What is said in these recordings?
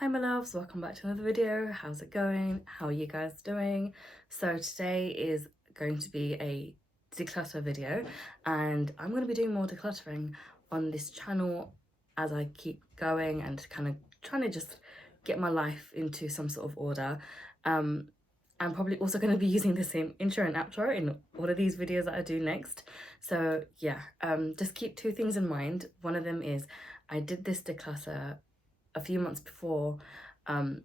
Hi my loves, welcome back to another video. How's it going? How are you guys doing? So today is going to be a declutter video and I'm going to be doing more decluttering on this channel as I keep going and kind of trying to just get my life into some sort of order. I'm probably also going to be using the same intro and outro in all of these videos that I do next. So yeah, just keep two things in mind. One of them is I did this declutter a few months before,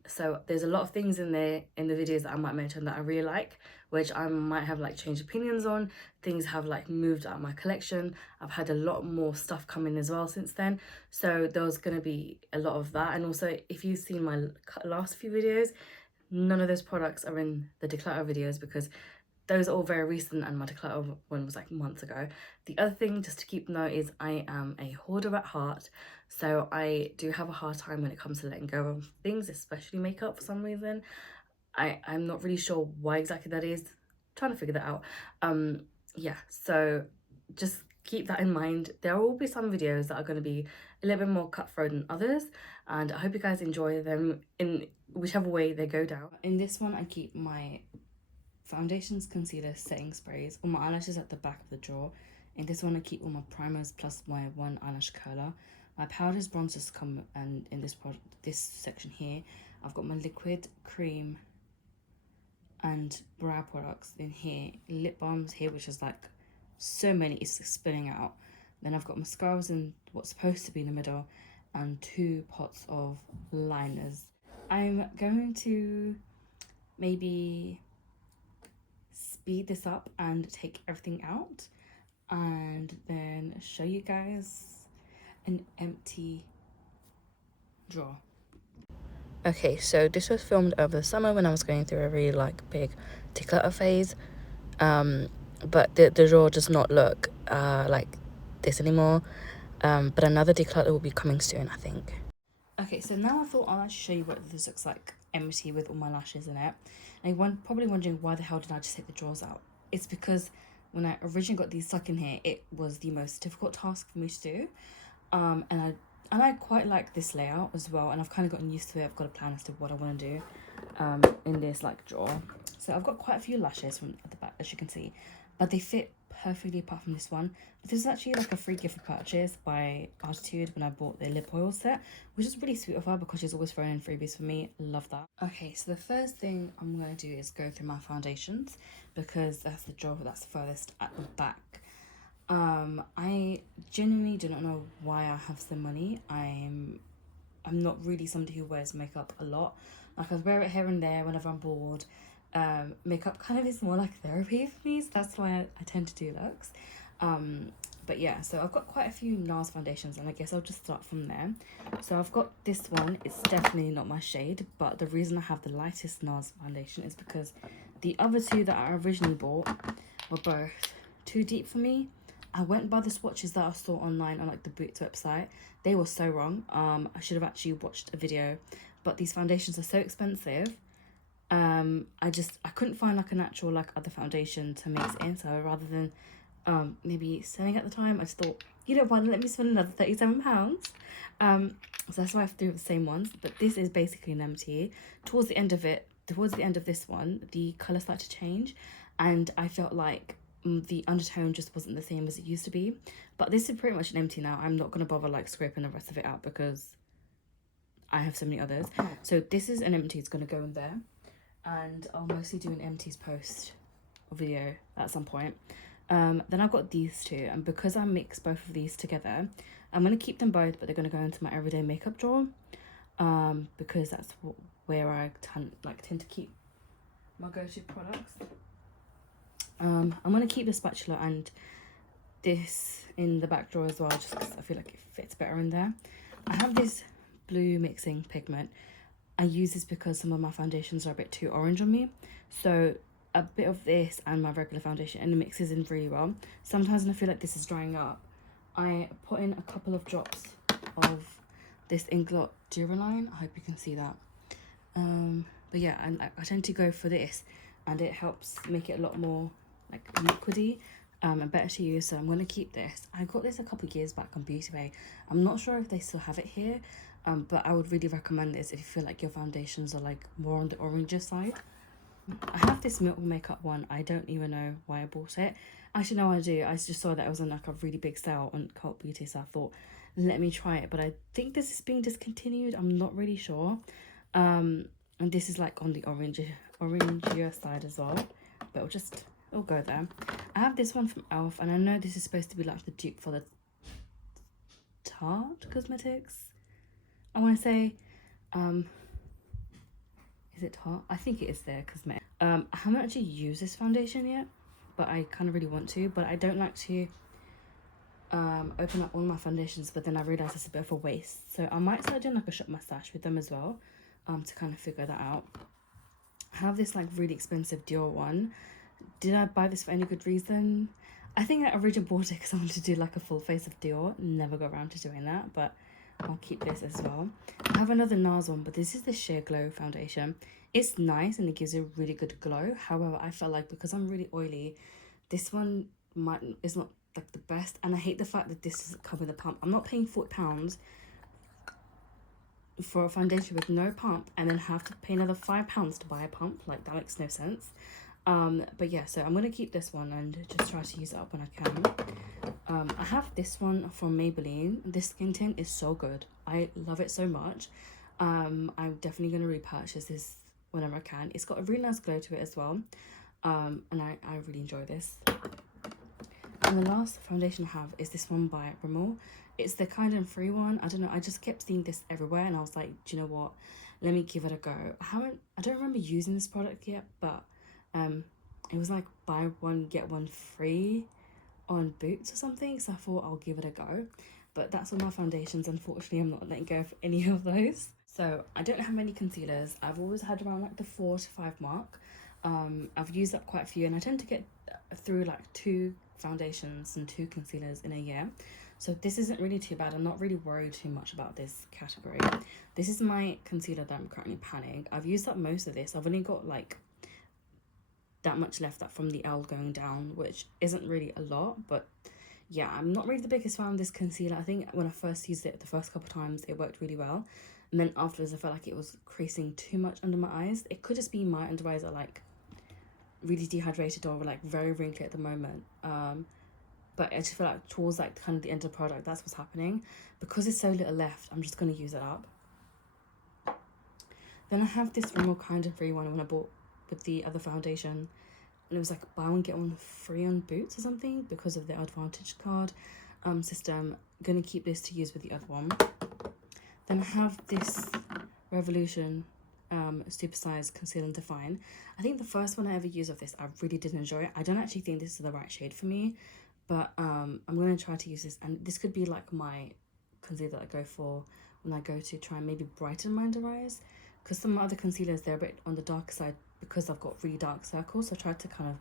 so there's a lot of things in there in the videos that I might mention that I really like, which I might have like changed opinions on. Things have like moved out of my collection. I've had a lot more stuff come in as well since then, so there's going to be a lot of that. And also, if you've seen my last few videos, none of those products are in the declutter videos because those are all very recent and my declutter one was like months ago. The other thing just to keep note is I am a hoarder at heart, so I do have a hard time when it comes to letting go of things, especially makeup for some reason. I'm not really sure why exactly that is. I'm trying to figure that out. Yeah, so just keep that in mind. There will be some videos that are going to be a little bit more cutthroat than others, and I hope you guys enjoy them in whichever way they go down. In this one I keep my foundations, concealers, setting sprays, all my eyelashes at the back of the drawer. In this one I keep all my primers plus my one eyelash curler. My powders, bronzers come and in this section here. I've got my liquid, cream and brow products in here. Lip balms here, which is like so many, it's spilling out. Then I've got mascaras in what's supposed to be in the middle and 2 pots of liners. I'm going to maybe speed this up and take everything out and then show you guys an empty drawer. Okay, so this was filmed over the summer when I was going through a really like big declutter phase, but the drawer does not look like this anymore, but another declutter will be coming soon, I think. Okay, so now I thought I'll actually show you what this looks like empty with all my lashes in it. And you're probably wondering why the hell did I just take the drawers out? It's because when I originally got these stuck in here, it was the most difficult task for me to do. And I quite like this layout as well, and I've kind of gotten used to it. I've got a plan as to what I want to do in this like drawer. So I've got quite a few lashes from at the back, as you can see, but they fit perfectly apart from this one. But this is actually like a free gift purchase by Attitude when I bought their lip oil set, which is really sweet of her because she's always throwing in freebies for me. Love that. Okay, so the first thing I'm going to do is go through my foundations because that's the drawer that's furthest at the back. I genuinely do not know why I have some money. I'm not really somebody who wears makeup a lot. Like I wear it here and there whenever I'm bored. Makeup kind of is more like therapy for me, so that's why I tend to do looks. But yeah, so I've got quite a few NARS foundations and I guess I'll just start from there. So I've got this one. It's definitely not my shade, but the reason I have the lightest NARS foundation is because the other two that I originally bought were both too deep for me. I went by the swatches that I saw online on like the Boots website. They were so wrong. I should have actually watched a video, but these foundations are so expensive. I couldn't find like a natural like other foundation to mix it in, so rather than maybe selling at the time, I just thought, you know what, let me spend another £37. So that's why I threw the same ones, but this is basically an empty. Towards the end of this one, the colour started to change and I felt like the undertone just wasn't the same as it used to be. But this is pretty much an empty now. I'm not going to bother like scraping the rest of it out because I have so many others. So this is an empty, it's going to go in there. And I'll mostly do an empties post video at some point. Then I've got these two, and because I mix both of these together, I'm going to keep them both, but they're going to go into my everyday makeup drawer, because that's where I tend to keep my go-to products. I'm going to keep the spatula and this in the back drawer as well, just because I feel like it fits better in there. I have this blue mixing pigment. I use this because some of my foundations are a bit too orange on me, so a bit of this and my regular foundation and it mixes in really well. Sometimes when I feel like this is drying up, I put in a couple of drops of this Inglot Duraline. I hope you can see that. But yeah, and I tend to go for this and it helps make it a lot more like liquidy and better to use, so I'm going to keep this. I got this a couple of years back on Beauty Bay. I'm not sure if they still have it here, but I would really recommend this if you feel like your foundations are like more on the oranger side. I have this Milk Makeup one. I don't even know why I bought it. Actually, no, I do. I just saw that it was on like a really big sale on Cult Beauty, so I thought, let me try it. But I think this is being discontinued. I'm not really sure. And this is like on the orangier side as well. But it'll go there. I have this one from e.l.f. and I know this is supposed to be like the dupe for the Tarte Cosmetics. I want to say, is it Tarte? I think it is their cosmetic. I haven't actually used this foundation yet, but I kind of really want to. But I don't like to open up all my foundations, but then I realised it's a bit of a waste. So I might start doing like a shop my stash with them as well, to kind of figure that out. I have this like really expensive Dior one. Did I buy this for any good reason? I think I originally bought it because I wanted to do like a full face of Dior. Never got around to doing that, but I'll keep this as well. I have another NARS one, but this is the Sheer Glow foundation. It's nice and it gives a really good glow. However, I felt like because I'm really oily, this one is not like the best. And I hate the fact that this doesn't cover the pump. I'm not paying £40 for a foundation with no pump and then have to pay another £5 to buy a pump. Like, that makes no sense. But yeah, so I'm gonna keep this one and just try to use it up when I can. I have this one from Maybelline. This skin tint is so good. I love it so much. I'm definitely gonna repurchase this whenever I can. It's got a really nice glow to it as well. And I really enjoy this. And the last foundation I have is this one by Rimmel. It's the Kind and Free one. I don't know, I just kept seeing this everywhere and I was like, do you know what? Let me give it a go. I don't remember using this product yet, but it was like buy one, get one free on Boots or something. So I thought I'll give it a go. But that's all my foundations. Unfortunately, I'm not letting go of any of those. So I don't have many concealers. I've always had around like the 4 to 5 mark. I've used up quite a few and I tend to get through like 2 foundations and 2 concealers in a year. So this isn't really too bad. I'm not really worried too much about this category. This is my concealer that I'm currently panning. I've used up most of this. I've only got like that much left that from the L going down, which isn't really a lot, but yeah, I'm not really the biggest fan of this concealer. I think when I first used it the first couple of times it worked really well, and then afterwards I felt like it was creasing too much under my eyes. It could just be my under eyes are like really dehydrated or like very wrinkly at the moment, but I just feel like towards like kind of the end of the product that's what's happening. Because there's so little left, I'm just going to use it up. Then I have this Rimmel Kind and Free one when I bought with the other foundation, and it was like buy one get one free on Boots or something because of the Advantage card system. I'm gonna keep this to use with the other one. Then I have this Revolution Supersize Conceal and Define. I think the first one I ever used of this, I really did enjoy it. I don't actually think this is the right shade for me, but I'm gonna try to use this, and this could be like my concealer that I go for when I go to try and maybe brighten my under eyes, because some other concealers, they're a bit on the dark side because I've got really dark circles, so I tried to kind of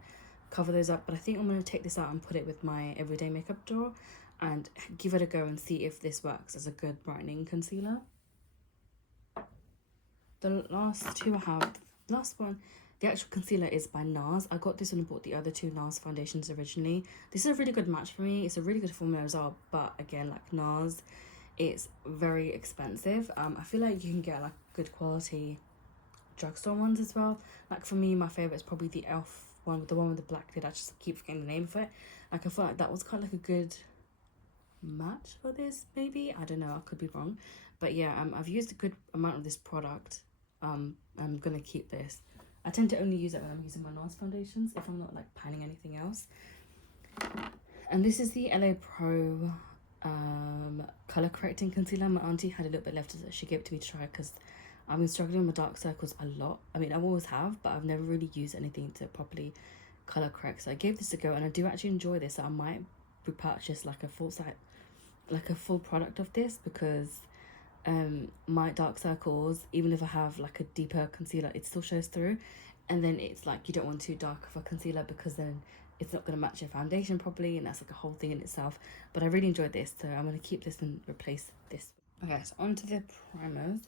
cover those up. But I think I'm going to take this out and put it with my everyday makeup drawer and give it a go and see if this works as a good brightening concealer. The last two I have, last one, the actual concealer is by NARS. I got this when I bought the other 2 NARS foundations originally. This is a really good match for me. It's a really good formula as well, but again, like NARS, it's very expensive. I feel like you can get like good quality drugstore ones as well. Like for me, my favorite is probably the e.l.f. one, with the one with the black lid. I just keep forgetting the name of it. Like I feel like that was kind of like a good match for this, maybe. I don't know, I could be wrong, but yeah, I've used a good amount of this product. I'm gonna keep this. I tend to only use it when I'm using my NARS foundations, if I'm not like panning anything else. And this is the LA Pro color correcting concealer. My auntie had a little bit left, so she gave it to me to try because I've been struggling with dark circles a lot. I mean, I always have, but I've never really used anything to properly color correct. So I gave this a go, and I do actually enjoy this. So I might repurchase like a full product of this, because my dark circles, even if I have like a deeper concealer, it still shows through. And then it's like you don't want too dark of a concealer because then it's not going to match your foundation properly, and that's like a whole thing in itself. But I really enjoyed this, so I'm going to keep this and replace this. Okay, so onto the primers.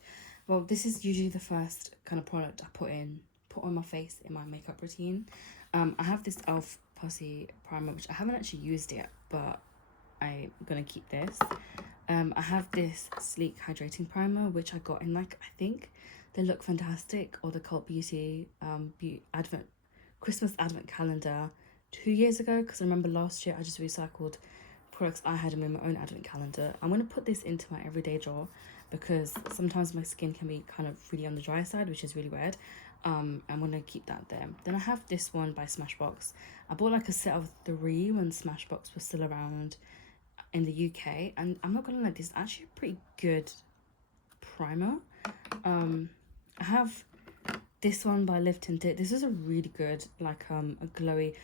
Well, this is usually the first kind of product I put on my face in my makeup routine. I have this e.l.f. Pussy primer, which I haven't actually used yet, but I'm gonna keep this. I have this sleek hydrating primer, which I got in like, I think they look fantastic, or the Cult Beauty Christmas advent calendar 2 years ago, because I remember last year I just recycled products I had in my own advent calendar. I'm going to put this into my everyday drawer because sometimes my skin can be kind of really on the dry side, which is really weird. I'm going to keep that there. Then I have this one by Smashbox. I bought like a set of 3 when Smashbox was still around in the UK, and I'm not gonna lie, this is actually a pretty good primer. I have this one by Live Tinted. This is a really good, like a glowy,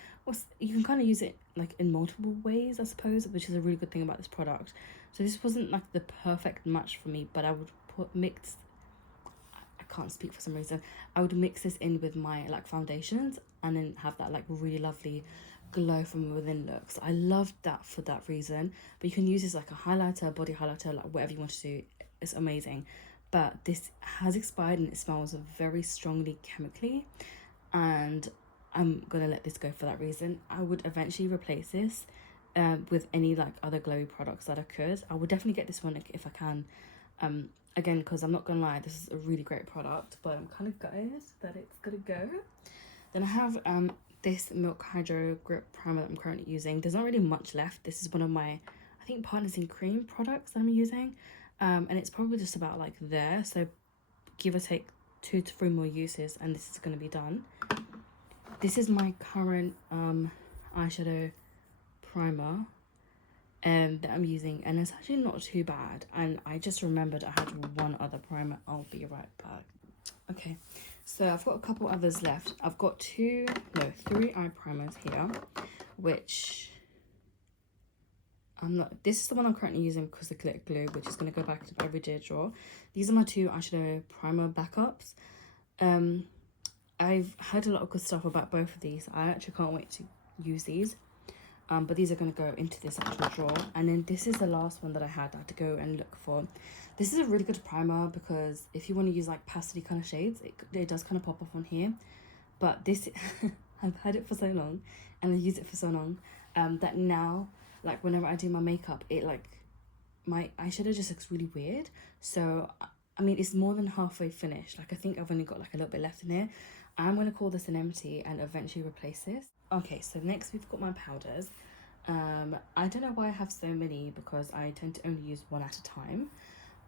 you can kind of use it like in multiple ways, I suppose, which is a really good thing about this product. So this wasn't like the perfect match for me, but I would I can't speak for some reason. I would mix this in with my like foundations and then have that like really lovely glow from within look. So I love that for that reason. But you can use this like a highlighter, body highlighter, like whatever you want to do. It's amazing. But this has expired and it smells very strongly chemically, and I'm gonna let this go for that reason. I would eventually replace this with any like other glowy products that I could. I would definitely get this one if I can. Again, because I'm not gonna lie, this is a really great product, but I'm kind of gutted that it's gonna go. Then I have this Milk Hydro Grip Primer that I'm currently using. There's not really much left. This is one of my, I think, Partners in Cream products that I'm using. And it's probably just about like there. So give or take 2 to 3 more uses and this is going to be done. This is my current eyeshadow primer that I'm using. And it's actually not too bad. And I just remembered I had one other primer. I'll be right back. Okay. So I've got a couple others left. I've got 3 eye primers here, which this is the one I'm currently using because the glitter glue, which is going to go back into my everyday drawer. These are my 2 eyeshadow primer backups. I've heard a lot of good stuff about both of these. I actually can't wait to use these. But these are going to go into this actual drawer. And then this is the last one that I had to go and look for. This is a really good primer because if you want to use like pastel kind of shades, it does kind of pop off on here. But this, I've had it for so long and I use it for so long that now, like whenever I do my makeup, it like, my eyeshadow just looks really weird. So, I mean, it's more than halfway finished. Like I think I've only got like a little bit left in here. I'm going to call this an empty and eventually replace this. Okay, so next we've got my powders. I don't know why I have so many because I tend to only use one at a time.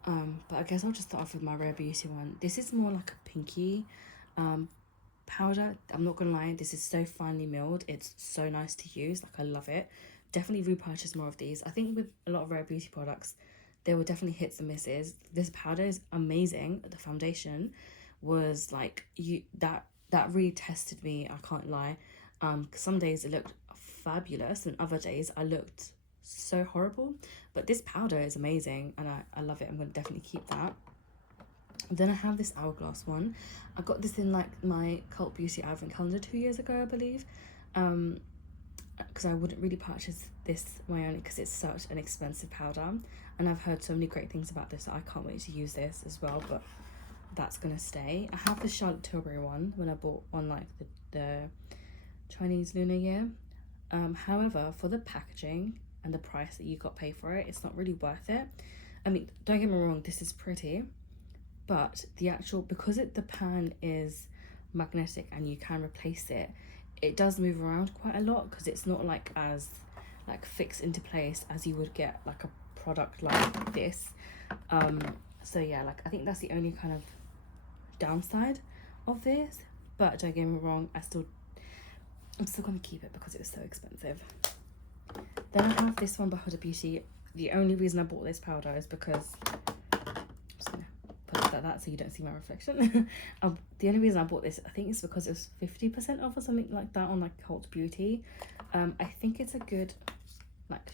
But I guess I'll just start off with my Rare Beauty one. This is more like a pinky powder. I'm not gonna lie, this is so finely milled. It's so nice to use. Like I love it. Definitely repurchase more of these. I think with a lot of Rare Beauty products, there were definitely hits and misses. This powder is amazing. The foundation was like that really tested me. I can't lie. Some days it looked fabulous and other days I looked so horrible, but this powder is amazing and I love it. I'm going to definitely keep that. Then I have this Hourglass one. I got this in like my Cult Beauty advent calendar 2 years ago, I believe, because I wouldn't really purchase this my own because it's such an expensive powder, and I've heard so many great things about this, so I can't wait to use this as well. But that's gonna stay. I have the Charlotte Tilbury one when I bought on like the Chinese Lunar Year. However, for the packaging and the price that you got paid for it, it's not really worth it. I mean, don't get me wrong, this is pretty, but the actual, because the pan is magnetic and you can replace it, it does move around quite a lot because it's not like as like fixed into place as you would get like a product like this. So yeah, like I think that's the only kind of downside of this, but don't get me wrong, I'm still gonna keep it because it was so expensive. Then I have this one by Huda Beauty. The only reason I bought this powder is because I'm just gonna put it like that so you don't see my reflection. The only reason I bought this, I think it's because it was 50% off or something like that on like Cult Beauty. I think it's a good, like,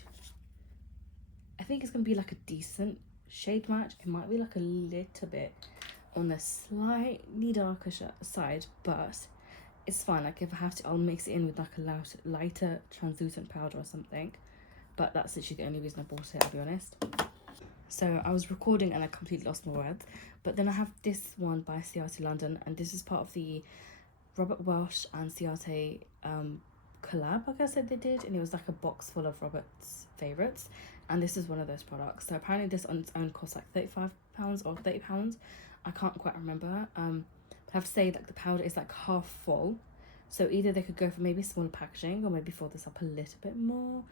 I think it's gonna be like a decent shade match. It might be like a little bit on the slightly darker side, but it's fine. Like if I have to, I'll mix it in with like a lighter translucent powder or something. But that's literally the only reason I bought it, I'll be honest. So I was recording and I completely lost my words. But then I have this one by Ciate London, and this is part of the Robert Welsh and Ciate collab, I guess, that they did, and it was like a box full of Robert's favorites, and this is one of those products. So apparently this on its own costs like £35 or £30. I can't quite remember. But I have to say that the powder is like half full, so either they could go for maybe smaller packaging or maybe fill this up a little bit more.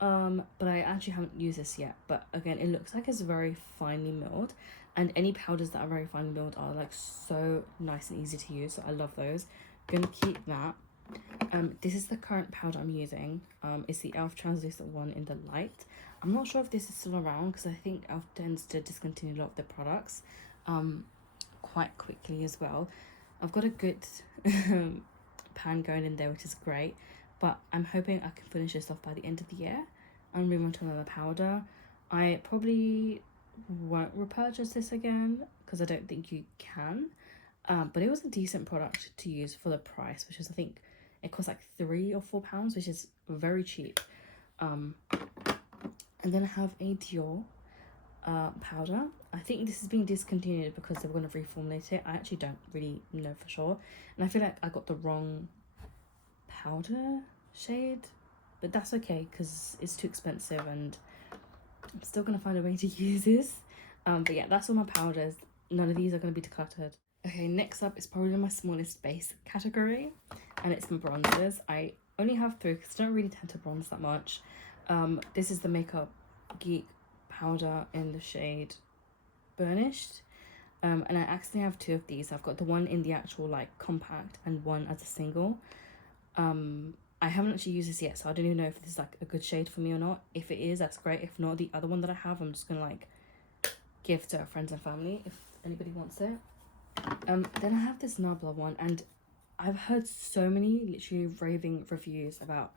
But I actually haven't used this yet. But again, it looks like it's very finely milled, and any powders that are very finely milled are like so nice and easy to use, so I love those. I'm gonna keep that. This is the current powder I'm using. It's the e.l.f. translucent one in the light. I'm not sure if this is still around because I think e.l.f. tends to discontinue a lot of their products quite quickly as well. I've got a good pan going in there, which is great, but I'm hoping I can finish this off by the end of the year and move on to another powder. I probably won't repurchase this again because I don't think you can, but it was a decent product to use for the price, which is, I think it cost like £3 or £4, which is very cheap. And then I have a Dior powder. I think this is being discontinued because they were going to reformulate it. I actually don't really know for sure, and I feel like I got the wrong powder shade, but that's okay because it's too expensive and I'm still gonna find a way to use this. But yeah, that's all my powders. None of these are going to be decluttered. Okay, next up is probably my smallest base category, and it's my bronzers. I only have 3 because I don't really tend to bronze that much. This is the Makeup Geek powder in the shade Burnished, and I actually have 2 of these. I've got the one in the actual like compact and one as a single. I haven't actually used this yet, so I don't even know if this is like a good shade for me or not. If it is, that's great. If not, the other one that I have, I'm just gonna like give to our friends and family if anybody wants it. Then I have this Nabla one, and I've heard so many literally raving reviews about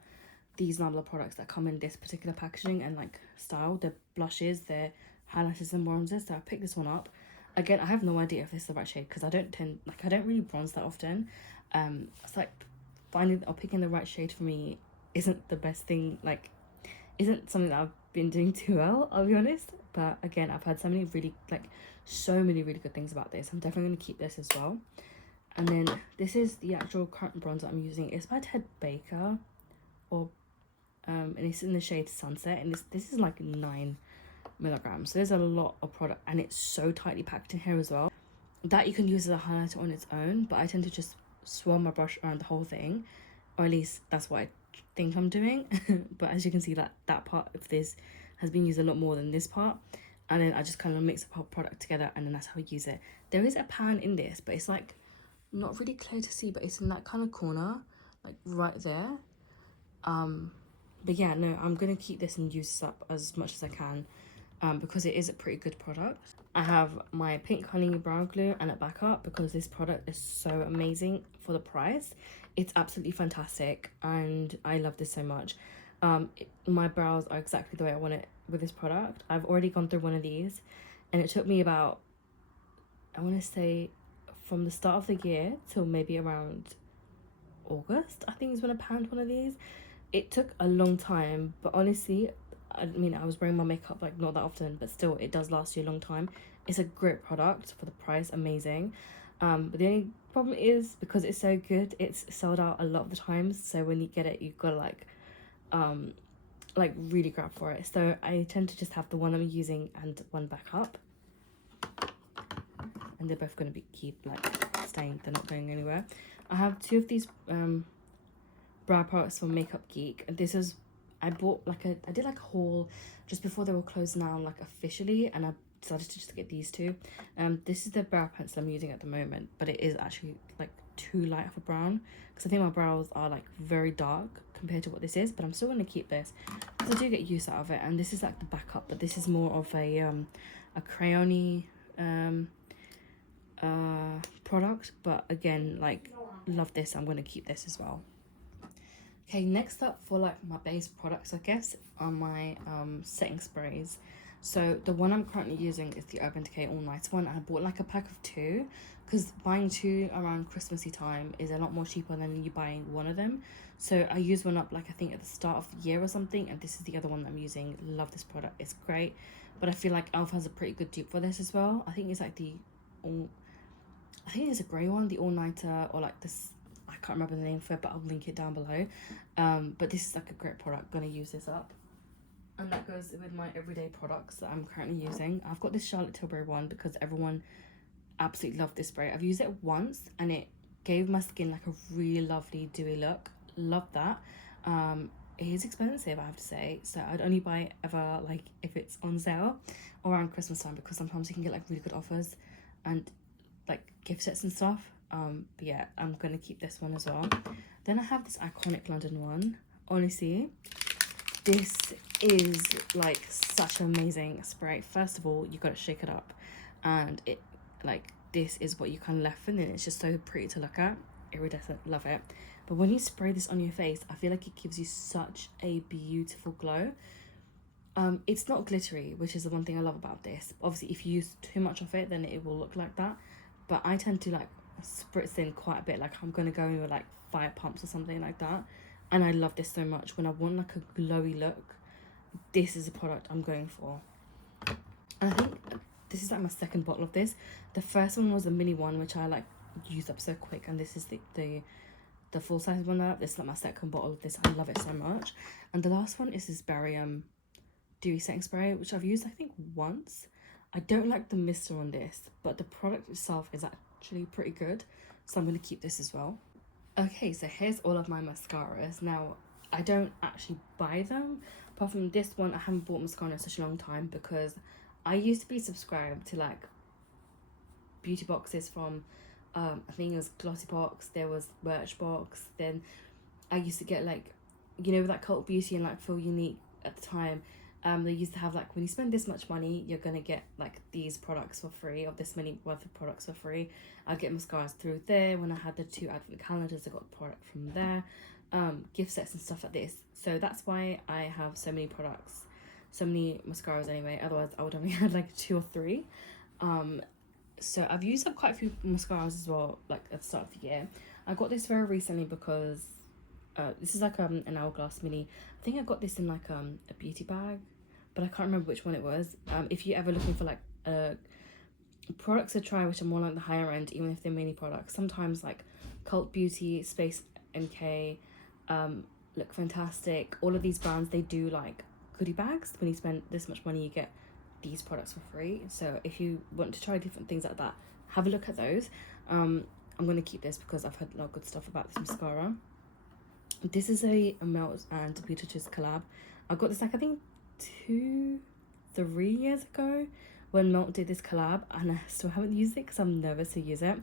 these Nabla products that come in this particular packaging and like style. Their blushes, their highlighters and bronzers. So I picked this one up. Again, I have no idea if this is the right shade because I don't really bronze that often. It's like finding or picking the right shade for me isn't the best thing, like isn't something that I've been doing too well, I'll be honest. But again, I've had so many really good things about this. I'm definitely going to keep this as well. And then this is the actual current bronzer I'm using. It's by Ted Baker, or and it's in the shade Sunset, and this is like 9 milligrams. So there's a lot of product, and it's so tightly packed in here as well that you can use as a highlighter on its own, but I tend to just swirl my brush around the whole thing, or at least that's what I think I'm doing. But as you can see, that part of this has been used a lot more than this part, and then I just kind of mix the whole product together, and then that's how I use it. There is a pan in this, but it's like not really clear to see, but it's in that kind of corner, like right there. But yeah, no, I'm gonna keep this and use this up as much as I can, because it is a pretty good product. I have my Pink Honey brow glue and a backup because this product is so amazing for the price. It's absolutely fantastic, and I love this so much. My brows are exactly the way I want it with this product. I've already gone through one of these, and it took me about, I want to say, from the start of the year till maybe around August, I think is when I panned one of these. It took a long time, but honestly, I mean, I was wearing my makeup like not that often, but still it does last you a long time. It's a great product for the price, amazing. But the only problem is because it's so good, it's sold out a lot of the times. So when you get it, you've got to like really grab for it. So I tend to just have the one I'm using and one backup, and they're both going to keep like staying. They're not going anywhere. I have 2 of these brow products from Makeup Geek, and this is, I bought like I did like a haul just before they were closed down like officially, and I decided to just get these 2. This is the brow pencil I'm using at the moment, but it is actually like too light of a brown because I think my brows are like very dark compared to what this is, but I'm still going to keep this because I do get use out of it. And this is like the backup, but this is more of a crayony product, but again, like, love this. I'm going to keep this as well. Okay, next up for like my base products, I guess, are my setting sprays. So the one I'm currently using is the Urban Decay All Night one. I bought like a pack of 2 because buying 2 around Christmassy time is a lot more cheaper than you buying one of them. So I used one up like I think at the start of the year or something, and this is the other one that I'm using. Love this product, it's great. But I feel like e.l.f. has a pretty good dupe for this as well. I think it's like I think it's a grey one, the All Nighter, or like this, can't remember the name for it, but I'll link it down below. But this is like a great product. I'm gonna use this up. And that goes with my everyday products that I'm currently using. I've got this Charlotte Tilbury one because everyone absolutely loved this spray. I've used it once and it gave my skin like a really lovely dewy look. Love that. It is expensive, I have to say, so I'd only buy it ever like if it's on sale or around Christmas time, because sometimes you can get like really good offers and like gift sets and stuff. But yeah, I'm gonna keep this one as well. Then I have this iconic London one. Honestly, this is like such an amazing spray. First of all, you gotta shake it up, and it like this is what you kind of left with, and it's just so pretty to look at. Iridescent, love it. But when you spray this on your face, I feel like it gives you such a beautiful glow. It's not glittery, which is the one thing I love about this. Obviously, if you use too much of it, then it will look like that. But I tend to like spritz in quite a bit. Like I'm gonna go in with like 5 pumps or something like that. And I love this so much. When I want like a glowy look, this is a product I'm going for. And I think this is like my second bottle of this. The first one was a mini one, which I like used up so quick, and this is the full size one now. This is like my second bottle of this. I love it so much. And the last one is this Berry dewy setting spray, which I've used I think once. I don't like the mister on this, but the product itself is actually pretty good, so I'm going to keep this as well. Okay, so here's all of my mascaras. Now, I don't actually buy them. Apart from this one, I haven't bought mascara in such a long time because I used to be subscribed to like beauty boxes from I think it was Glossybox, there was Birchbox. Then I used to get like, you know, like Cult Beauty and like Feel Unique at the time. They used to have like, when you spend this much money, you're gonna get like these products for free, or this many worth of products for free. I get mascaras through there. When I had the 2 advent calendars, I got the product from there. Gift sets and stuff like this. So that's why I have so many products, so many mascaras anyway. Otherwise I would only have like 2 or 3. So I've used up quite a few mascaras as well, like at the start of the year. I got this very recently because this is like an Hourglass mini. I think I got this in like a beauty bag, but I can't remember which one it was. If you're ever looking for like products to try which are more like the higher end, even if they're mini products, sometimes like Cult Beauty, Space NK, Look Fantastic, all of these brands, they do like goodie bags. When you spend this much money, you get these products for free. So if you want to try different things like that, have a look at those. I'm going to keep this because I've heard a lot of good stuff about this mascara. This is a Melt and Beauty collab. I got this like I think 2-3 years ago when Melt did this collab, and I still haven't used it because I'm nervous to use it.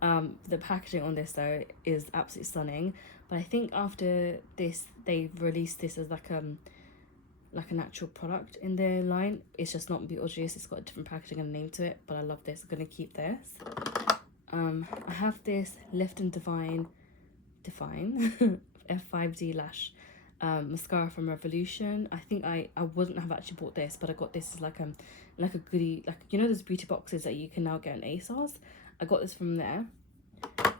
The packaging on this though is absolutely stunning, but I think after this they've released this as like an actual product in their line. It's just not Beauty Juice, it's got a different packaging and name to it, but I love this. I'm gonna keep this. I have this Lift and Define F5D lash mascara from Revolution. I think I wouldn't have actually bought this, but I got this as like a goodie, like, you know those beauty boxes that you can now get in ASOS. I got this from there.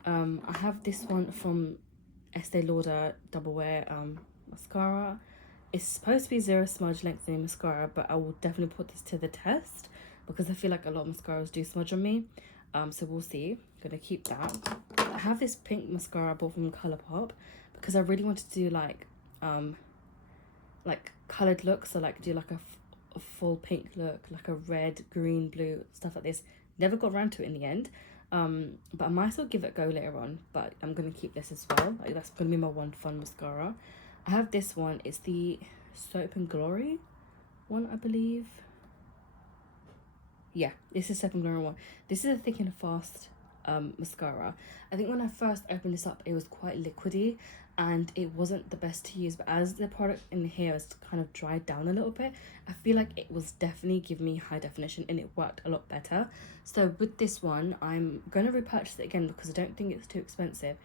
I have this one from Estee Lauder Double Wear mascara. It's supposed to be zero smudge lengthening mascara, but I will definitely put this to the test because I feel like a lot of mascaras do smudge on me. So we'll see. I'm gonna keep that. I have this pink mascara I bought from Colourpop because I really wanted to do like coloured looks. So like do like a full pink look, like a red, green, blue, stuff like this. Never got around to it in the end. But I might as well give it a go later on. But I'm gonna keep this as well. Like that's gonna be my one fun mascara. I have this one. It's the Soap and Glory one, I believe. Yeah, this is Soap and Glory one. This is a thick and fast mascara. I think when I first opened this up, it was quite liquidy and it wasn't the best to use, but as the product in here has kind of dried down a little bit, I feel like it was definitely giving me high definition and it worked a lot better. So with this one, I'm going to repurchase it again because I don't think it's too expensive,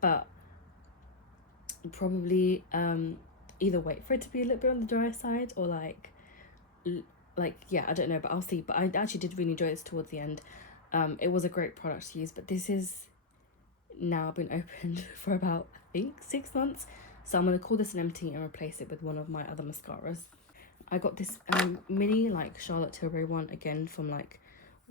but probably either wait for it to be a little bit on the dry side or like yeah, I don't know, but I'll see. But I actually did really enjoy this towards the end. It was a great product to use, but this is now been opened for about I think 6 months, so I'm going to call this an empty and replace it with one of my other mascaras. I got this mini like Charlotte Tilbury one again from like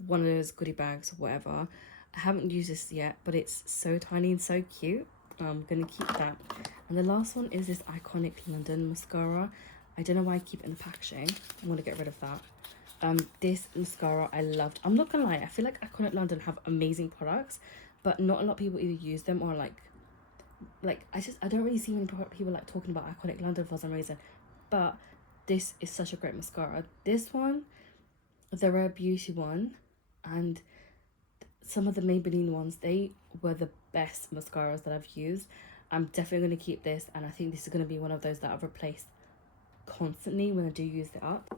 one of those goodie bags or whatever. I haven't used this yet, but it's so tiny and so cute. I'm gonna keep that. And the last one is this Iconic London mascara. I don't know why I keep it in the packaging. I'm gonna get rid of that. This mascara I loved. I'm not gonna lie, I feel like Iconic London have amazing products, but not a lot of people either use them or like I don't really see many people like talking about Iconic London for some reason. But this is such a great mascara. This one, the Rare Beauty one, and some of the Maybelline ones, they were the best mascaras that I've used. I'm definitely going to keep this, and I think this is going to be one of those that I've replaced constantly when I do use it up.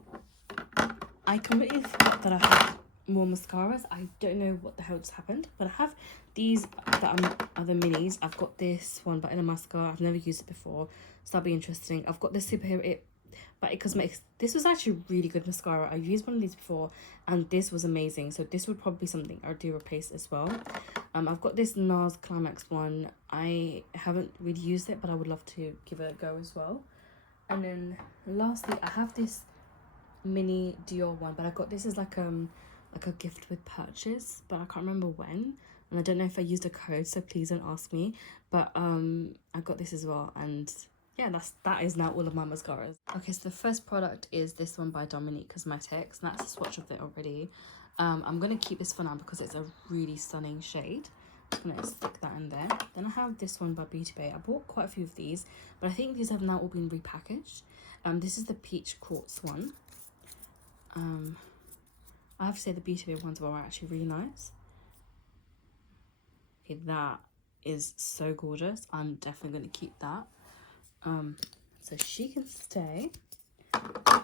I completely forgot that I have more mascaras. I don't know what the hell just happened, but I have these that are the minis. I've got this one, but in a mascara. I've never used it before, so that'll be interesting. I've got this Superhero It by It Cosmetics. This was actually a really good mascara. I've used one of these before, and this was amazing. So this would probably be something I do replace as well. I've got this NARS Climax one. I haven't really used it, but I would love to give it a go as well. And then lastly, I have this mini Dior one, but I got this as like a gift with purchase, but I can't remember when, and I don't know if I used a code, so please don't ask me. But I got this as well, and yeah, that is now all of my mascaras. Okay, so the first product is this one by Dominique Cosmetics, and that's a swatch of it already. I'm gonna keep this for now because it's a really stunning shade. I'm gonna stick that in there. Then I have this one by Beauty Bay. I bought quite a few of these, but I think these have now all been repackaged. This is the Peach Quartz one. I have to say the Beauty Bay ones were actually really nice. Okay, that is so gorgeous. I'm definitely going to keep that. So she can stay.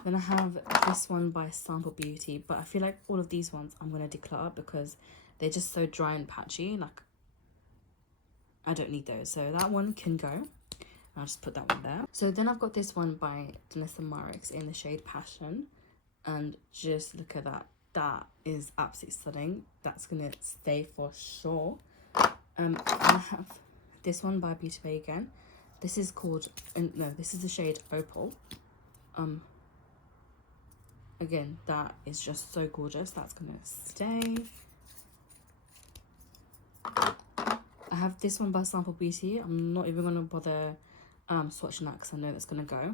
Then I have this one by Sample Beauty, but I feel like all of these ones I'm going to declutter because they're just so dry and patchy. Like, I don't need those. So that one can go. I'll just put that one there. So then I've got this one by Danessa Myricks in the shade Passion. And just look at that. That is absolutely stunning. That's gonna stay for sure. I have this one by Beauty Bay again. This is called, no, this is the shade Opal. Again, that is just so gorgeous. That's gonna stay. I have this one by Sample Beauty. I'm not even gonna bother swatching that because I know that's gonna go.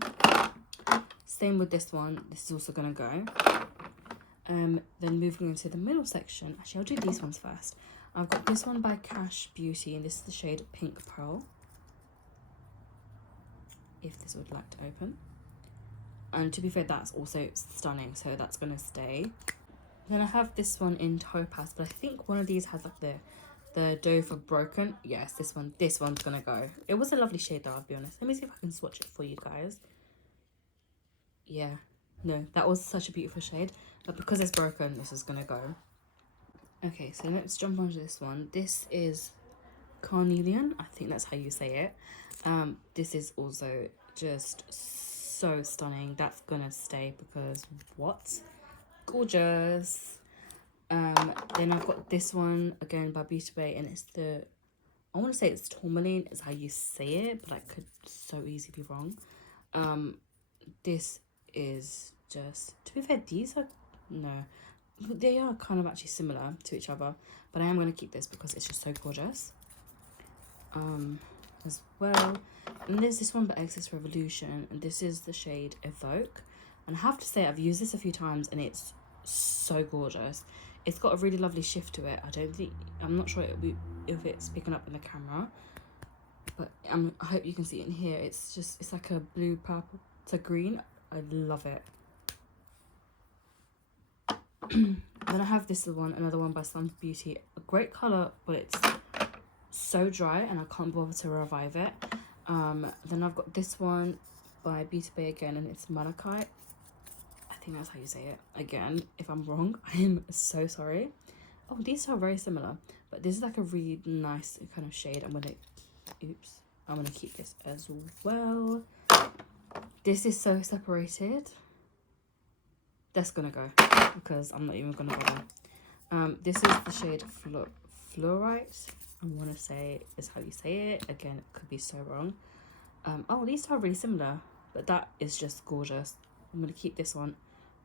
Same with this one. This is also gonna go. Then moving into the middle section. Actually, I'll do these ones first. I've got this one by Cash Beauty, and this is the shade Pink Pearl. If this would like to open. And to be fair, that's also stunning, so that's gonna stay. Then I have this one in Topaz, but I think one of these has like the dough for broken. Yes, this one's gonna go. It was a lovely shade though, I'll be honest. Let me see if I can swatch it for you guys. Yeah, no, that was such a beautiful shade, but because it's broken, this is gonna go. Okay, so let's jump onto this one. This is Carnelian, I think that's how you say it. This is also just so stunning. That's gonna stay because what? Gorgeous. Then I've got this one again by Beauty Bay, and it's I want to say it's tourmaline is how you say it, but I could so easily be wrong. This is just, to be fair, these are, no, they are kind of actually similar to each other, but I am going to keep this because it's just so gorgeous. As well, and there's this one by Excess Revolution, and this is the shade Evoke, and I have to say I've used this a few times and it's so gorgeous. It's got a really lovely shift to it. I'm not sure if it's picking up in the camera, but I hope you can see it in here. It's like a blue purple to green. I love it. Then I have this one, another one by Sample Beauty. A great colour, but it's so dry and I can't bother to revive it. Then I've got this one by Beauty Bay again, and it's Malachite. I think that's how you say it. Again, if I'm wrong, I'm so sorry. Oh, these are very similar, but this is like a really nice kind of shade. I'm gonna keep this as well. This is so separated. That's gonna go because I'm not even gonna bother. This is the shade Fluorite. I want to say is how you say it. Again, it could be so wrong. Oh, these are really similar, but that is just gorgeous. I'm gonna keep this one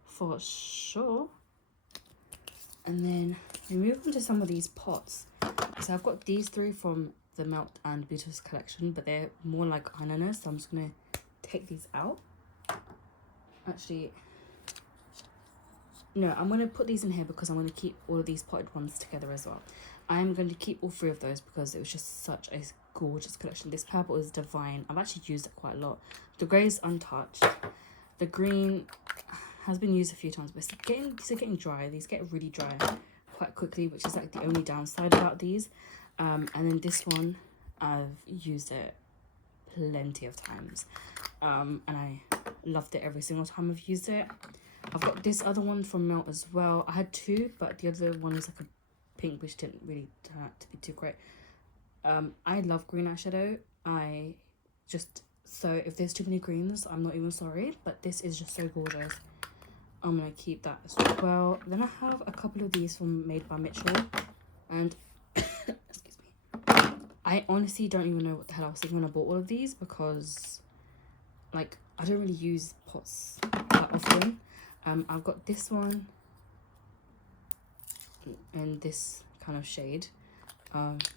for sure. And then we move on to some of these pots. So I've got these three from the Melt and Beautiful collection, but they're more like ananas, so I'm just gonna take these out. Actually, no, I'm gonna put these in here because I'm gonna keep all of these potted ones together as well. I'm going to keep all 3 of those because it was just such a gorgeous collection. This purple is divine. I've actually used it quite a lot. The grey is untouched. The green has been used a few times, but these are getting dry. These get really dry quite quickly, which is like the only downside about these. And then this one, I've used it plenty of times. And I loved it every single time I've used it. I've got this other one from Melt as well. I had 2, but the other one is like a pink, which didn't really turn out to be too great. I love green eyeshadow. So if there's too many greens, I'm not even sorry, but this is just so gorgeous. I'm gonna keep that as well. Then I have a couple of these from Made by Mitchell, and excuse me, I honestly don't even know what the hell I was thinking when I bought all of these, because like I don't really use pots that often. I've got this one in this kind of shade.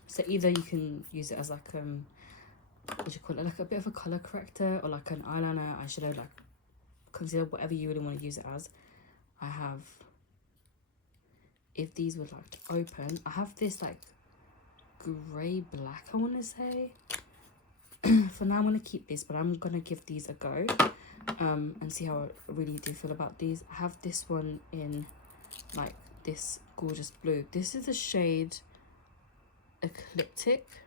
So either you can use it as like what do you call it, like a bit of a color corrector, or like an eyeliner, eyeshadow, like concealer, whatever you really want to use it as. I have, if these would like to open, I have this like grey black, I want to say. For now I'm going to keep this, but I'm going to give these a go and see how I really do feel about these. I have this one in like this gorgeous blue. This is the shade Ecliptic.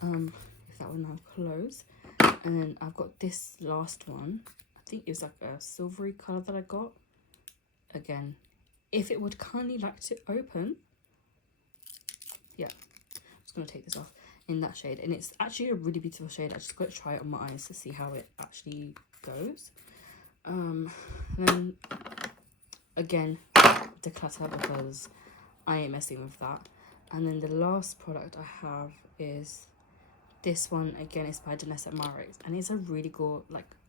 If that one now close. And then I've got this last one. I think it was like a silvery colour that I got. Again, if it would kindly like to open. Yeah, I'm just going to take this off in that shade. And it's actually a really beautiful shade. I just got to try it on my eyes to see how it actually goes. And then, again, declutter, because I ain't messing with that. And then the last product I have is this one. Again, it's by Danessa Marix, and it's a really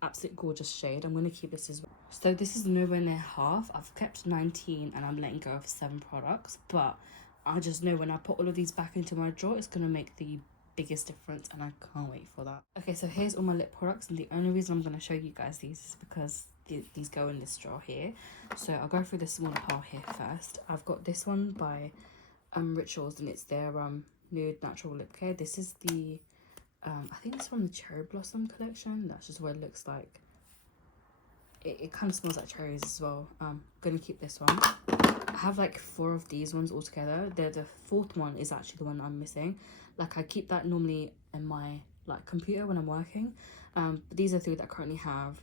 absolute gorgeous shade. I'm going to keep this as well. So this is nowhere near half. I've kept 19 and I'm letting go of 7 products, but I just know when I put all of these back into my drawer, it's going to make the biggest difference, and I can't wait for that. Okay, so here's all my lip products, and the only reason I'm going to show you guys these is because these go in this drawer here. So I'll go through the smaller pile here first. I've got this one by Rituals, and it's their nude natural lip care. This is the I think it's from the Cherry Blossom collection. That's just what it looks like. It kind of smells like cherries as well. I'm gonna keep this one. I have like 4 of these ones all together. The 4th one is actually the one I'm missing. Like I keep that normally in my like computer when I'm working. But these are 3 that I currently have.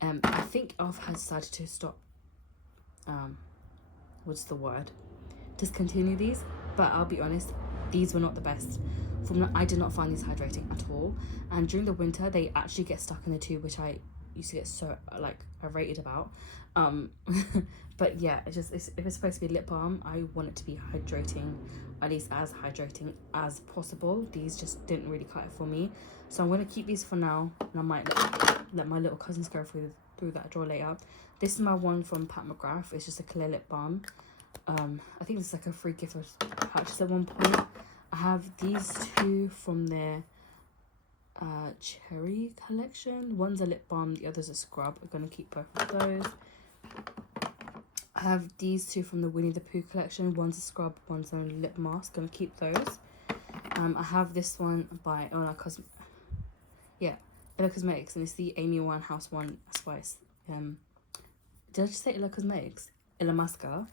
I think I've decided to stop, what's the word? Discontinue these. But I'll be honest, these were not the best. I did not find these hydrating at all. And during the winter, they actually get stuck in the tube, which I used to get so like irritated about. But yeah, if it's supposed to be lip balm, I want it to be hydrating, at least as hydrating as possible. These just didn't really cut it for me. So I'm going to keep these for now, and I might let my little cousins go through that drawer later. This is my one from Pat McGrath. It's just a clear lip balm. I think it's like a free gift I purchased at one point. I have these 2 from their Cherry collection. One's a lip balm, the other's a scrub. I'm going to keep both of those. I have these 2 from the Winnie the Pooh collection. One's a scrub, one's a lip mask. Going to keep those. I have this one by Ella Cosmetics, and it's the Amy Winehouse one. That's why it's, did I just say Ella Cosmetics? Ella Mascara.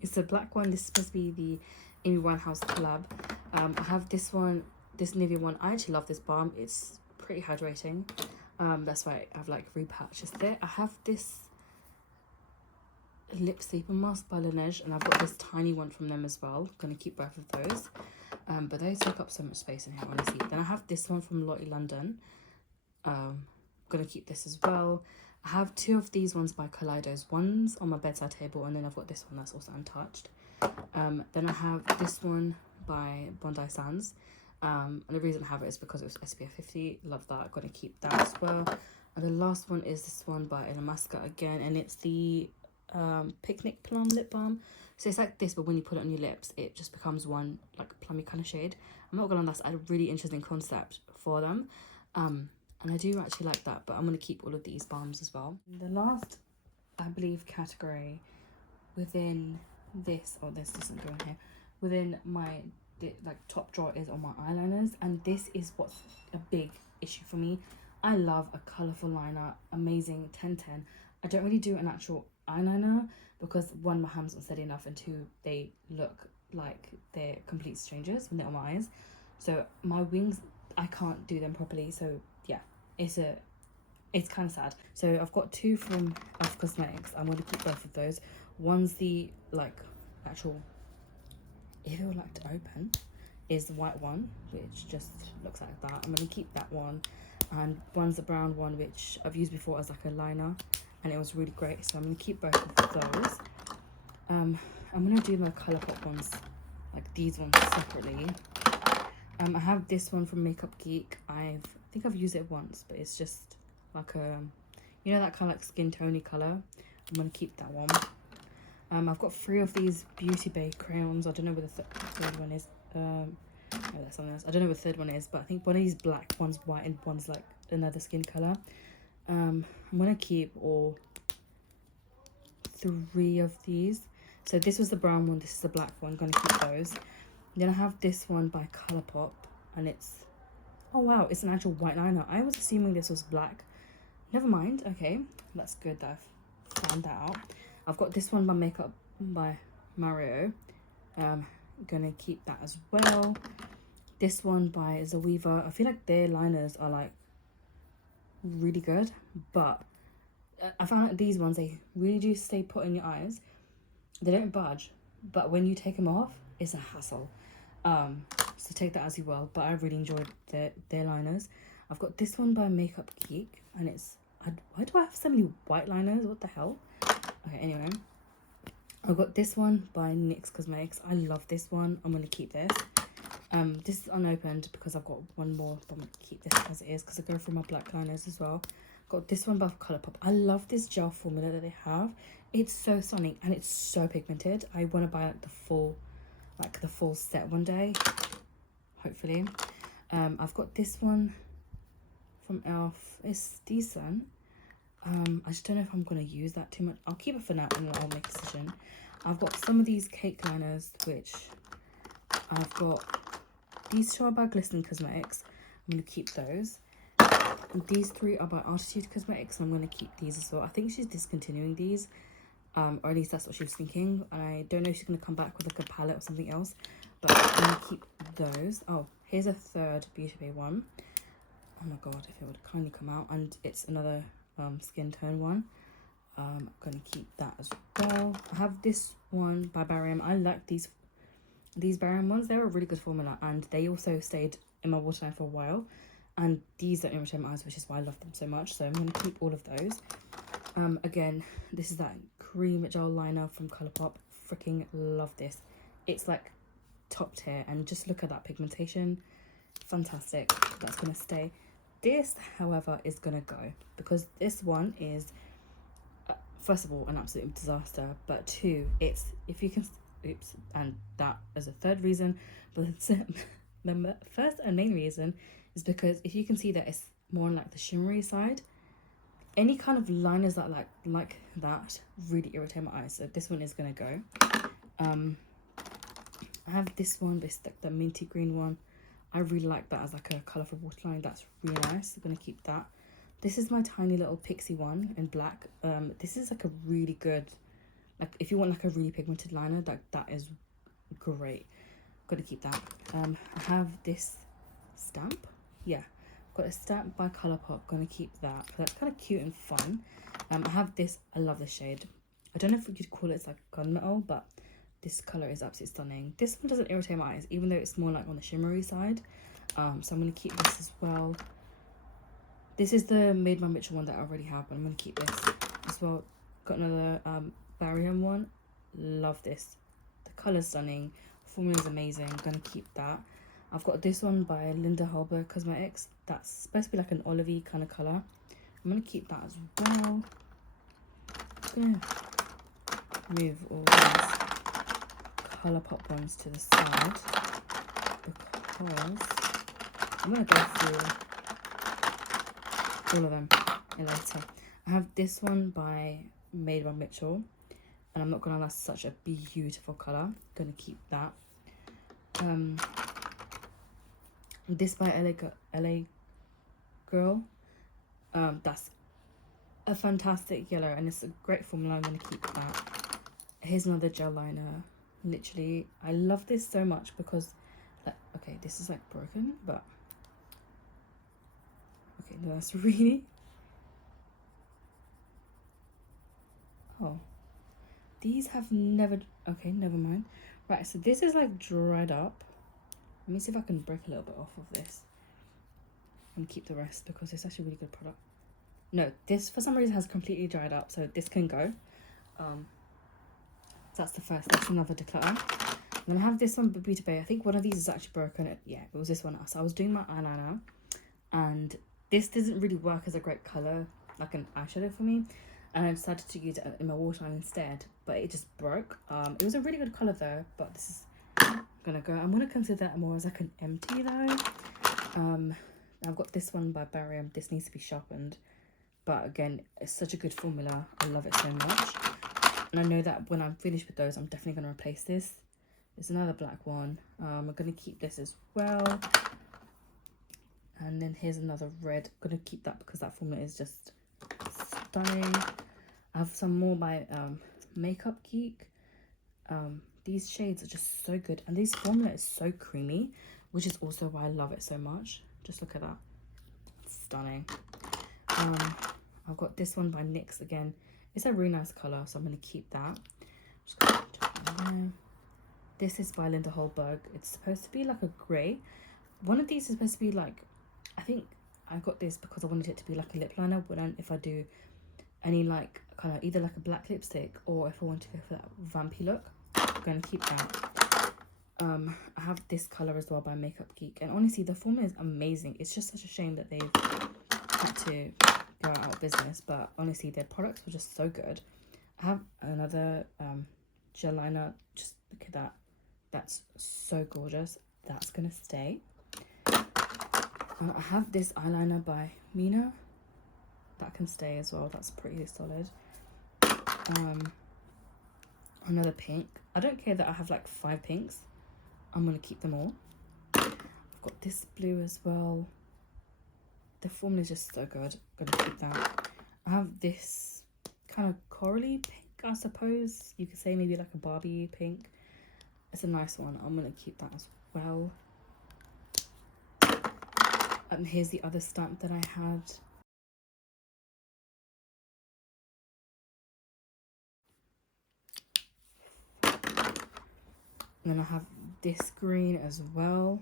It's a black one. This is supposed to be the Amy Winehouse collab. I have this one, this Nivea one. I actually love this balm. It's pretty hydrating. That's why I've like repurchased it. I have this lip sleeping mask by Laneige, and I've got this tiny one from them as well. I'm gonna keep both of those. But those take up so much space in here, honestly. Then I have this one from Lottie London. I'm gonna keep this as well. I have 2 of these ones by Kaleidos. One's on my bedside table, and then I've got this one that's also untouched. Then I have this one by Bondi Sands. And the reason I have it is because it was SPF 50. Love that. I'm going to keep that as well. And the last one is this one by Ella Mascara again. And it's the Picnic Plum lip balm. So it's like this, but when you put it on your lips, it just becomes one like plummy kind of shade. I'm not gonna lie, that's a really interesting concept for them. And I do actually like that, but I'm gonna keep all of these balms as well. The last, I believe, category within this, or this doesn't go in here, within my like top drawer is on my eyeliners, and this is what's a big issue for me. I love a colourful liner, amazing 10/10. I don't really do an actual eyeliner because one, my hands aren't steady enough, and two, they look like they're complete strangers when they're on my eyes. So my wings, I can't do them properly. So yeah, it's kind of sad. So I've got two from Elf Cosmetics. I'm going to keep both of those. One's the like actual, if it would like to open, is the white one, which just looks like that. I'm going to keep that one. And one's the brown one, which I've used before as like a liner, and it was really great. So I'm going to keep both of those. I'm going to do my Colourpop ones, like these ones separately. I have this one from Makeup Geek. I think I've used it once, but it's just like a, you know, that kind of like skin tony colour. I'm going to keep that one. I've got 3 of these Beauty Bay crayons. I don't know where the third one is. No, that's something else. I don't know what the third one is, but I think one of these black, one's white, and one's like another skin colour. I'm going to keep all 3 of these. So this was the brown one, this is the black one. I'm going to keep those. Then I have this one by Colourpop, and it's, oh wow, it's an actual white liner. I was assuming this was black. Never mind. Okay, that's good that I've found that out. I've got this one by Makeup by Mario. Gonna keep that as well. This one by Zoeva. I feel like their liners are like really good, but I found out these ones, they really do stay put in your eyes. They don't budge, but when you take them off, it's a hassle. So take that as you will, but I really enjoyed their liners. I've got this one by Makeup Geek, and it's, why do I have so many white liners? What the hell? Okay, anyway, I've got this one by NYX Cosmetics. I love this one. I'm going to keep this. This is unopened because I've got one more, but I'm going to keep this as it is because I go for my black liners as well. Got this one by Colourpop. I love this gel formula that they have. It's so stunning and it's so pigmented. I want to buy like the full set one day, hopefully. I've got this one from Elf. It's decent. I just don't know if I'm going to use that too much. I'll keep it for now and then I'll make a decision. I've got some of these cake liners, which I've got these 2 are by Glisten Cosmetics. I'm going to keep those. And these 3 are by Artitude Cosmetics. I'm going to keep these as well. I think she's discontinuing these, or at least that's what she was thinking. I don't know if she's going to come back with like a palette or something else, but I'm going to keep those. Oh, here's a 3rd Beauty Bay one. Oh my god, if it would kindly come out. And it's another skin tone one. I'm going to keep that as well. I have this one by Barium. I like these Barium ones. They're a really good formula, and they also stayed in my waterline for a while. And these don't irritate my eyes, which is why I love them so much. So I'm going to keep all of those. Again, this is that cream gel liner from Colourpop. Freaking love this. It's like top tier, and just look at that pigmentation. Fantastic. That's going to stay. This, however, is going to go because this one is, first of all, an absolute disaster. But 2, it's, if you can, oops, and that is a 3rd reason. But the first and main reason is because if you can see that it's more on like the shimmery side, any kind of liners that like that really irritate my eyes. So this one is gonna go. I have this one, but it's like the minty green one. I really like that as like a colourful waterline. That's really nice. I'm gonna keep that. This is my tiny little pixie one in black. This is like a really good, like if you want like a really pigmented liner, that is great. Gotta keep that. I have this stamp. Yeah, got a stamp by Colourpop. Gonna keep that. That's kind of cute and fun. I have this. I love this shade. I don't know if we could call it like gunmetal, but this colour is absolutely stunning. This one doesn't irritate my eyes, even though it's more like on the shimmery side. So I'm gonna keep this as well. This is the Made by Mitchell one that I already have, but I'm gonna keep this as well. Got another Barium one. Love this. The colour's stunning. Formula is amazing. I'm gonna keep that. I've got this one by Linda Halber Cosmetics. That's supposed to be like an olivey kind of colour. I'm gonna keep that as well. move all these colour pop ones to the side because I'm going to go through all of them later. I have this one by Made by Mitchell, and I'm not going to lie, that's such a beautiful colour. I'm going to keep that. This by LA Girl, that's a fantastic yellow and it's a great formula. I'm going to keep that. Here's another gel liner. Literally, I love this so much because, like, okay, this is like broken, but okay, no, that's really, oh, these have never, okay, never mind. Right, so this is like dried up. Let me see if I can break a little bit off of this and keep the rest because it's actually a really good product. No, this for some reason has completely dried up, so this can go. So that's the first. That's another declutter. Then I have this one, Beauty Bay. I think one of these is actually broken. Yeah, it was this one. So I was doing my eyeliner, and this doesn't really work as a great color, like an eyeshadow for me. And I decided to use it in my waterline instead, but it just broke. It was a really good color though, but this is gonna go. I'm gonna consider that more as like an empty though. I've got this one by Barium. This needs to be sharpened, but again, it's such a good formula. I love it so much. And I know that when I'm finished with those, I'm definitely going to replace this. There's another black one. I'm going to keep this as well. And then here's another red. I'm going to keep that because that formula is just stunning. I have some more by Makeup Geek. These shades are just so good. And this formula is so creamy, which is also why I love it so much. Just look at that. Stunning. I've got this one by NYX again. It's a really nice colour, so I'm going to keep that. Just gonna tuck it in there. This is by Linda Holberg. It's supposed to be like a grey. One of these is supposed to be like, I think I got this because I wanted it to be like a lip liner if I do any like kind of either like a black lipstick or if I want to go for that vampy look. I'm going to keep that. I have this colour as well by Makeup Geek. And honestly, the formula is amazing. It's just such a shame that they've had to go out of business, but honestly their products were just so good. I have another gel liner. Just look at that. That's so gorgeous. That's gonna stay. I have this eyeliner by Mina. That can stay as well. That's pretty solid. Another pink. I don't care that I have like 5 pinks. I'm gonna keep them all. I've got this blue as well. The formula is just so good. I'm gonna keep that. I have this kind of corally pink, I suppose. You could say maybe like a Barbie pink. It's a nice one. I'm gonna keep that as well. And here's the other stamp that I had. And then I have this green as well,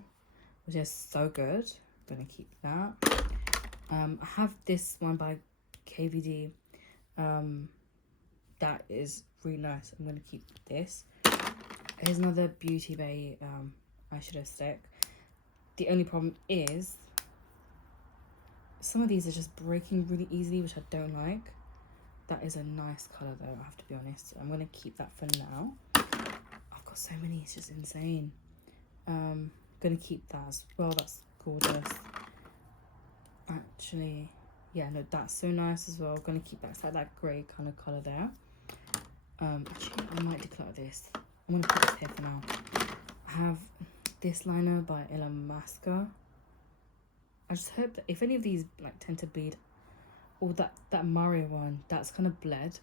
which is so good. I'm gonna keep that. I have this one by KVD. That is really nice. I'm gonna keep this. Here's another Beauty Bay eyeshadow stick. The only problem is some of these are just breaking really easily, which I don't like. That is a nice colour though, I have to be honest. I'm gonna keep that for now. I've got so many, it's just insane. Gonna keep that as well. That's gorgeous. Actually, yeah, no, that's so nice as well. Gonna keep that. It's like that grey kind of colour there. Actually, I might declutter this. I'm gonna put this here for now. I have this liner by Ilamasca. I just hope that if any of these like tend to bleed, or that Mario one, that's kind of bled,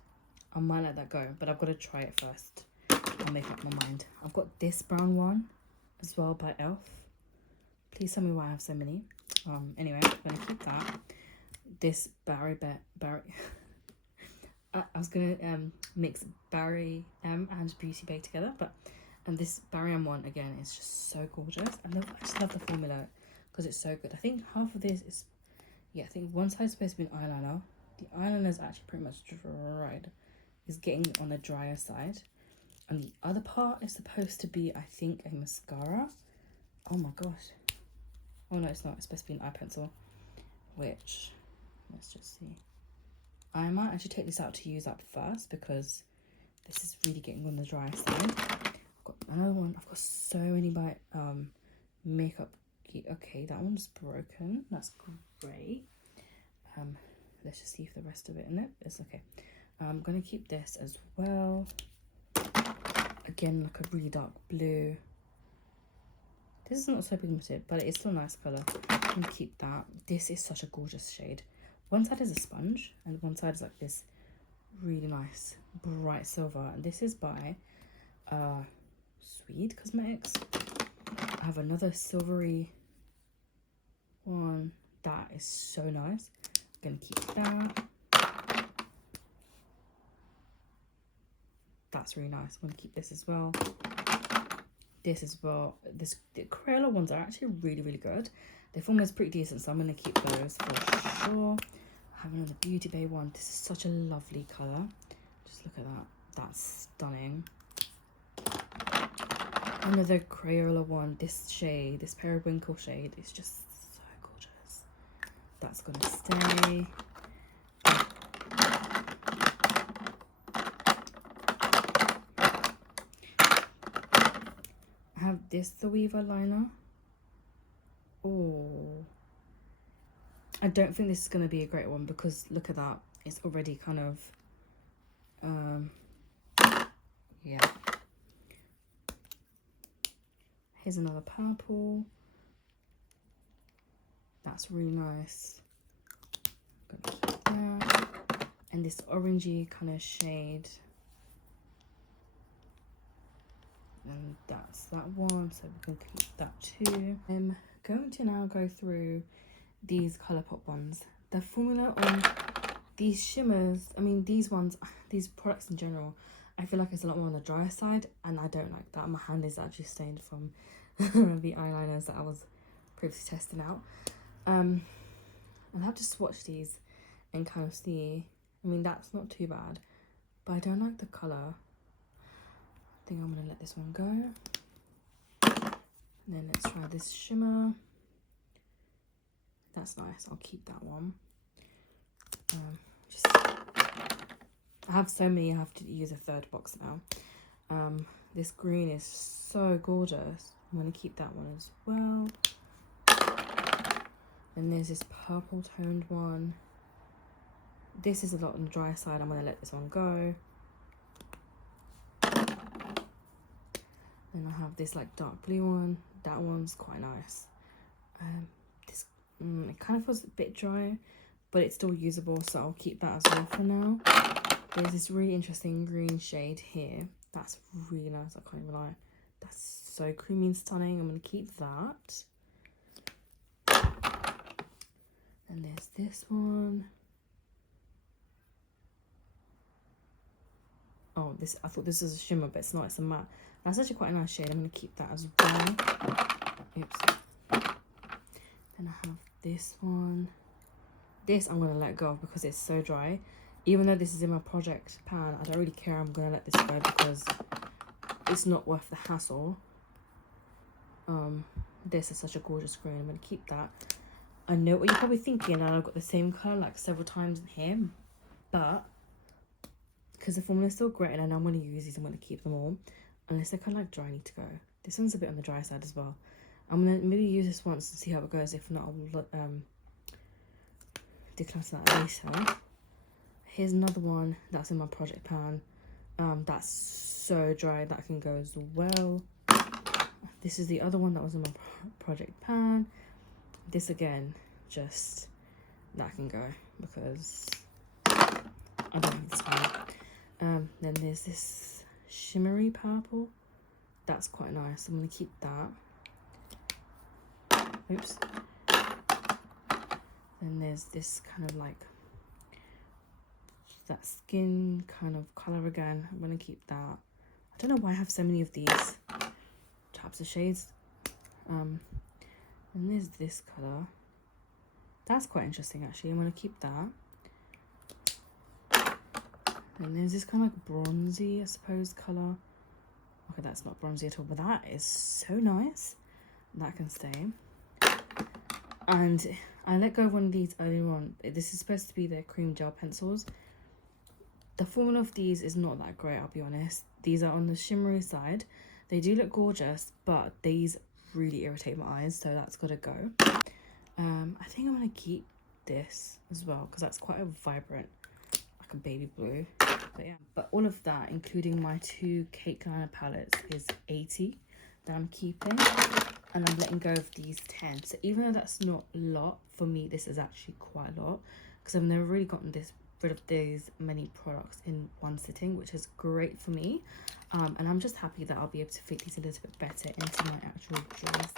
I might let that go, but I've got to try it first. I'll make up my mind. I've got this brown one as well by Elf. Please tell me why I have so many. Anyway, I'm gonna keep that. This Barry I was gonna mix Barry M and Beauty Bay together, and this Barry M one again is just so gorgeous. I just love the formula because it's so good. I think half of this is, yeah, I think one side is supposed to be an eyeliner. The eyeliner is actually pretty much dried. It's getting on the drier side, and the other part is supposed to be, I think, a mascara. Oh my gosh. Oh no, it's not. It's supposed to be an eye pencil, which, let's just see. I might actually take this out to use up first because This is really getting on the dry side. I've got another one. I've got so many makeup. Okay, that one's broken. That's great. Let's just see if the rest of it in it is okay. I'm gonna keep this as well. Again, like a really dark blue. This is not so pigmented, but it's still a nice color. I'm gonna keep that. This is such a gorgeous shade. One side is a sponge, and one side is like this really nice bright silver. And this is by Sweet Cosmetics. I have another silvery one that is so nice. I'm gonna keep that. That's really nice. I'm gonna keep this as well. This as well. The Crayola ones are actually really good. Their formula is pretty decent, so I'm gonna keep those for sure. I have another Beauty Bay one. This is such a lovely color. Just look at that. That's stunning. Another Crayola one. This shade, this Periwinkle shade, is just so gorgeous. That's gonna stay. I have this The Weaver liner. Oh, I don't think this is going to be a great one because look at that. It's already kind of, yeah. Here's another purple. That's really nice. I'm going to keep that. And this orangey kind of shade. And that's that one, so we can keep that too. I'm going to now go through these Colourpop ones. The formula on these shimmers, I mean these ones, these products in general, I feel like it's a lot more on the drier side, and I don't like that. My hand is actually stained from the eyeliners that I was previously testing out. I'll have to swatch these and kind of see. I mean, that's not too bad, but I don't like the colour. I think I'm gonna let this one go. And then let's try this shimmer. That's nice. I'll keep that one. I have so many. I have to use a third box now. This green is so gorgeous. I'm gonna keep that one as well. And there's this purple toned one. This is a lot on the dry side. I'm gonna let this one go. Then I have this like dark blue one. That one's quite nice. It kind of feels a bit dry, but it's still usable, so I'll keep that as well for now. There's this really interesting green shade here. That's really nice. I can't even lie. That's so creamy and stunning. I'm gonna keep that. And there's this one. Oh, this, I thought this was a shimmer, but it's not. It's a matte. That's actually quite a nice shade. I'm gonna keep that as well. Oops. Then I have this one. This I'm gonna let go of because it's so dry. Even though this is in my project pan, I don't really care. I'm gonna let this go because it's not worth the hassle. This is such a gorgeous green. I'm gonna keep that. I know what you're probably thinking, and I've got the same colour like several times in here, but because the formula is still great and I know I'm going to use these, I'm going to keep them all unless they're kind of like dry, need to go. This one's a bit on the dry side as well. I'm going to maybe use this once and see how it goes. If not, I'll declutter that later. Here's another one that's in my project pan. That's so dry, that can go as well. This is the other one that was in my project pan. This again, just that can go because I don't have this one. Then there's this shimmery purple. That's quite nice. I'm gonna keep that. Oops. Then there's this kind of like that skin kind of color again. I'm gonna keep that. I don't know why I have so many of these types of shades. And there's this color. That's quite interesting actually. I'm gonna keep that. And there's this kind of like bronzy, I suppose, color. Okay, that's not bronzy at all, but that is so nice. That can stay. And I let go of one of these earlier on. This is supposed to be their cream gel pencils. the formula of these is not that great, I'll be honest. These are on the shimmery side. They do look gorgeous, but these really irritate my eyes, so that's gotta go. I think I'm gonna keep this as well because that's quite a vibrant, like a baby blue. But yeah, but all of that, including my 2 cake liner palettes, is 80 that I'm keeping, and I'm letting go of these 10. So even though that's not a lot, for me this is actually quite a lot because I've never really gotten rid of these many products in one sitting, which is great for me. And I'm just happy that I'll be able to fit these a little bit better into my actual drawers.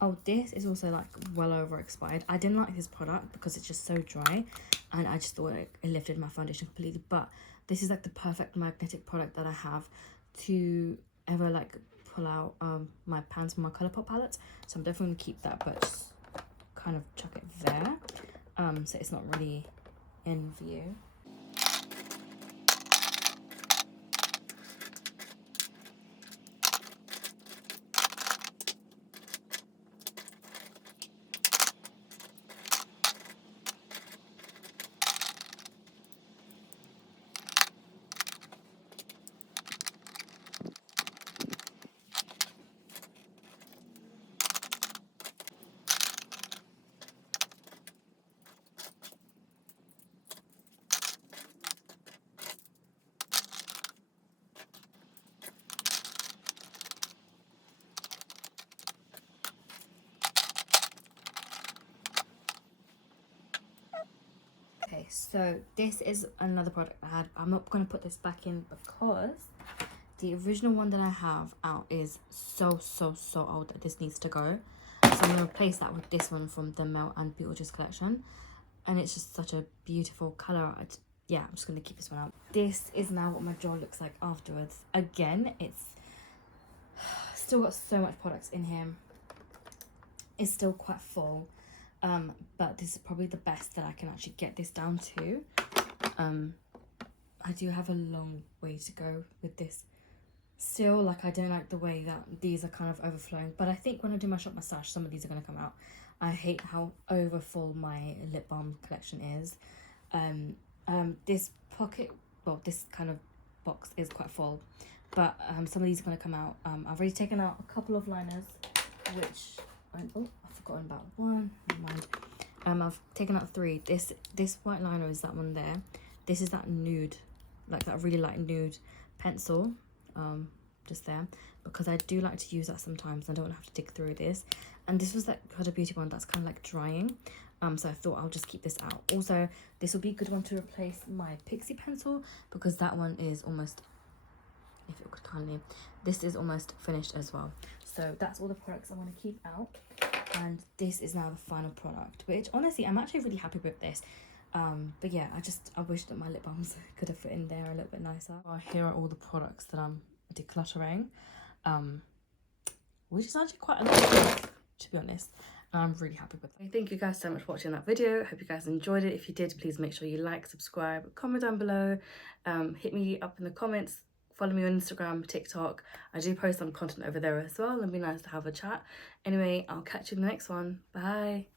Oh, this is also like well over expired. I didn't like this product because it's just so dry, and I just thought it lifted my foundation completely. But this is like the perfect magnetic product that I have to ever like pull out my pans from my Colourpop palettes. So I'm definitely gonna keep that, but just kind of chuck it there, so it's not really in view. Okay, so this is another product I had. I'm not going to put this back in because the original one that I have out is so old that this needs to go. So I'm going to replace that with this one from the Melt and Beetlejuice collection. And it's just such a beautiful colour. Yeah, I'm just going to keep this one out. This is now what my drawer looks like afterwards. Again, it's still got so much products in here. It's still quite full. But this is probably the best that I can actually get this down to. I do have a long way to go with this still. Like, I don't like the way that these are kind of overflowing, but I think when I do my shop massage, some of these are going to come out. I hate how overfull my lip balm collection is. This pocket, well, this kind of box is quite full, but some of these are going to come out. I've already taken out a couple of liners, which oh, I've forgotten about one. Never mind. I've taken out 3. This white liner is that one there. This is that nude, like that really light nude pencil, just there, because I do like to use that sometimes. I don't have to dig through this. And this was that Huda Beauty one that's kind of like drying. So I thought I'll just keep this out. Also, this will be a good one to replace my Pixie pencil because that one is almost, if it could kindly, this is almost finished as well. So that's all the products I want to keep out. And this is now the final product, which honestly I'm actually really happy with this. But yeah, I wish that my lip balms could have fit in there a little bit nicer. Here are all the products that I'm decluttering, which is actually quite a lot, to be honest. And I'm really happy with it. Thank you guys so much for watching that video. Hope you guys enjoyed it. If you did, please make sure you like, subscribe, comment down below. Hit me up in the comments. Follow me on Instagram, TikTok. I do post some content over there as well. It'd be nice to have a chat. Anyway, I'll catch you in the next one. Bye.